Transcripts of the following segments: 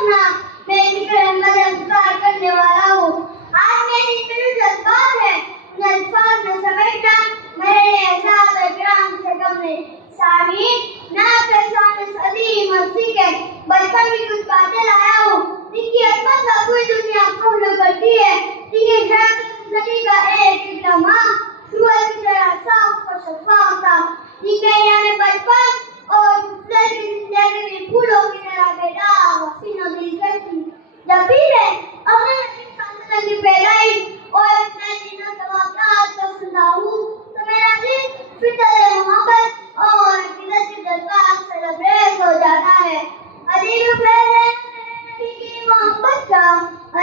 अपना मैं जिक्र अहमद अफ्तार करने वाला हूँ। आज मेरी जो जज्बात है उन अल्फाज में समेटना मेरे लिए एहसास इकराम से कम नहीं। सामीन, मैं आपके सामने सदी मस्ती के बचपन की कुछ बातें लाया हूँ जिनकी अजमत का पूरी दुनिया फख्र करती है, जिनकी शर्त जिंदगी का एक एक लम्हा सूरज की तरह साफ और शफाफ था, जिनके यानी बचपन और दूसरे की जिंदगी में फूलों की तरह बेदाग हसीनो दिलकशी। जब भी मैं अपने नबी की पैदाइश और अपने दिनों के वाक़यात को सुनता हूँ तो मेरा दिल फितर मोहब्बत और अक़ीदत के जज्बात से लबरेज हो जाता है। अजीब फैज़ है नबी की मोहब्बत का,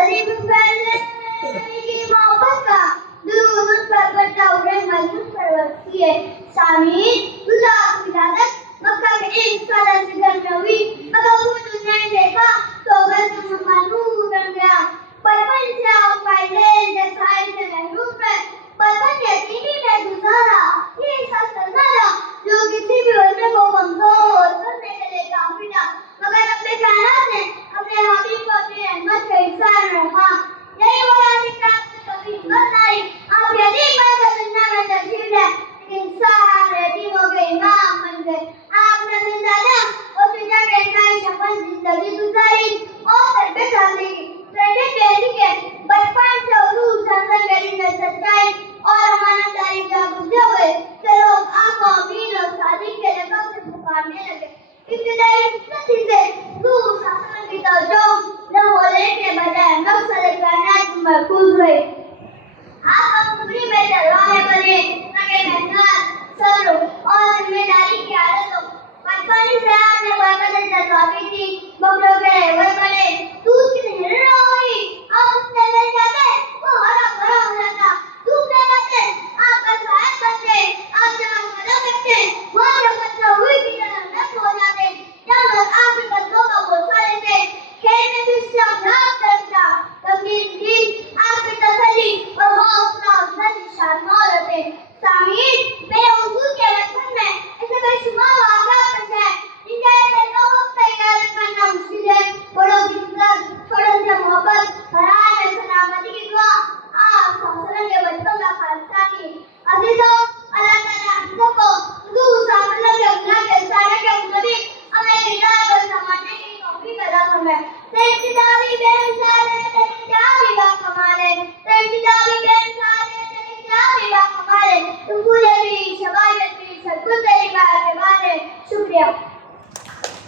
अजीब फैज़ है नबी की मोहब्बत का, दुरूद उस पर पड़ता हुए महसूस करती है। सामीन, खुदा की इजाज़त मक्का के एक साल से घर में हुई, मगर वो दुनिया ने देखा तो बस ममनून बन गया। बचपन से आप फायदे जैसाई से महरूम है, बचपन यतीमी में गुजारा, ये ऐसा सदमा था जो किसी भी बच्चे को कमजोर करने के लिए काफी था, मगर अपने कायनात ने अपने हबीब को अपनी रहमत का हिस्सा रखा। यही वजह थी कि आपने कभी हिम्मत नहीं, आप यतीम बनकर दुनिया में तशरीफ लाए, लेकिन सारे यतीमों के इमाम बन गए। आपने जिंदा और दुनिया के सारी शफल जिंदगी गुजारी और तरबियत हासिल की। बचपन से हुजूर सल्लल्लाहु अलैहि वसल्लम में सच्चाई और अमानतदारी जागृत हो गए कि लोग आका अमीन और सादिक के लक़ब से पुकारने लगे। इब्तिदाई स्थिति से हुजूर सल्लल्लाहु अलैहि वसल्लम की तवज्जो न होने के बजाय मकसद कायनात में मरकूज हुई। आप अमरी में तलवारें बने, लगे मेहनत, सब्र और जिम्मेदारी की आदत हो। बचपन से आपने बरकत जज्बाती थी, बकरों के रहबर बने, दूध की नहरें हो गई, आप उसने ले जाते वो हरा भरा हो जाता, धूप लगाते आपका सहायक बनते, आप जहाँ मदद करते वहाँ जब बच्चा हुई की तरह नष्ट हो जाते, जहाँ लोग आपके कदमों का भरोसा लेते, खेल में भी इससे अपराध करता, तकलीफ दिन आपकी तसल्ली और हौसला अफजाई शानदार होते। सामीन, मेरे हुजूर के बचपन में ऐसे बेशुमार वाक़यात पेश हैं जिनका एक वक्त तैयार करना मुश्किल है। बड़ों की इज्जत, छोटों से मोहब्बत, घराने में सलामती की दुआ आप सल्लल्लाहु के बचपन का खासा थी। अज़ीज़ों, अल्लाह ताला हम सबको हुजूर सल्लल्लाहु के गुनाह के सारे के मुताबिक हमें हिदायत और समझने की तौफीक अता फरमाए। इब्तिदाई बेमिसाल है